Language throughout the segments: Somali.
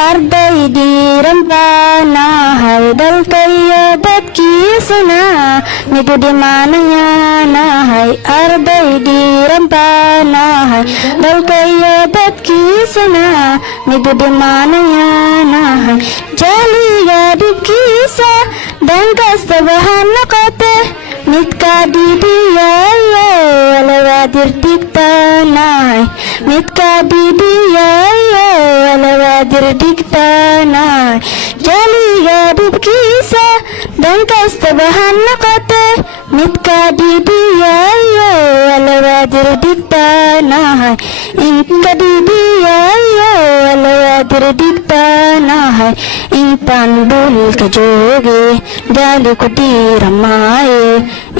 ardaydii rambaanahay dalkaya dadkiisana midu dhimaanayaanahay ardaydii rambaanahay dalkaya dadkiisana midu dhimaanayaanahay jahliga dhibkiisa dhankastaba ha noqote midka dhidiyayo walawaa dirdigtaanahay midka dhidiyayo walawaa dirdigtaanahay jahliga dhibkiisa dhankastaba ha noqote midka dhidiyayo walawaa dirdigtaanahay inka dhidiyayo walawaa dirdigtaanahay intaan dhulka jooge jahli ku dhiiramaaye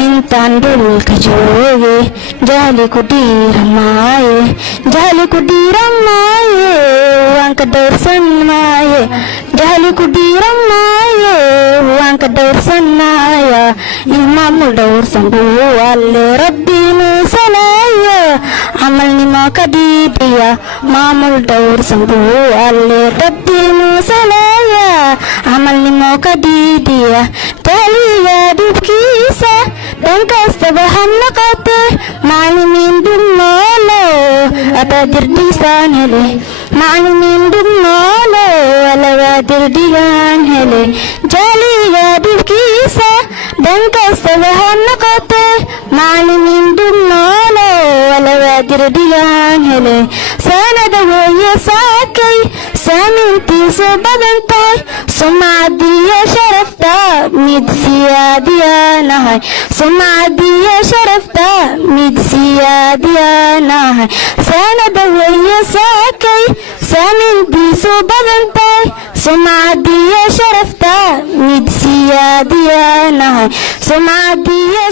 intaan dhulka jooge jahli ku dhiiramaaye jahli ku dhiiramaaye waan ka dhowrsan maaye jahli ku dhiiramaaye waan ka dhowrsanaya imaamul dhowrsan buu alle rabbiinuu salaaya camalnimo ka dhiibiya maamul dhowrsan buu alle rabbiinuu salaaya camalnimo ka dhiibiya jahliga dhibkiisa dhankastaba ha noqote macallimiin dhugnoolo abaadirdiisaan hele macallimiin dhugnoolo alawaadirdigaan hele jahliga dhibkiisa dhankastaba ha noqote macallimiin dhugnoolo alawaadirdigaan hele sanada weeye saakay saamintiisu badan tahay sumcadiyo sharafta mid siyaadiyaanahay sumcadiyo sharafta mid siyaadiyaanahay sanada weeye saakay saamintiisu badan tahay sumcadiyo sharafta mid siyaadiyaanahay sumcadiyo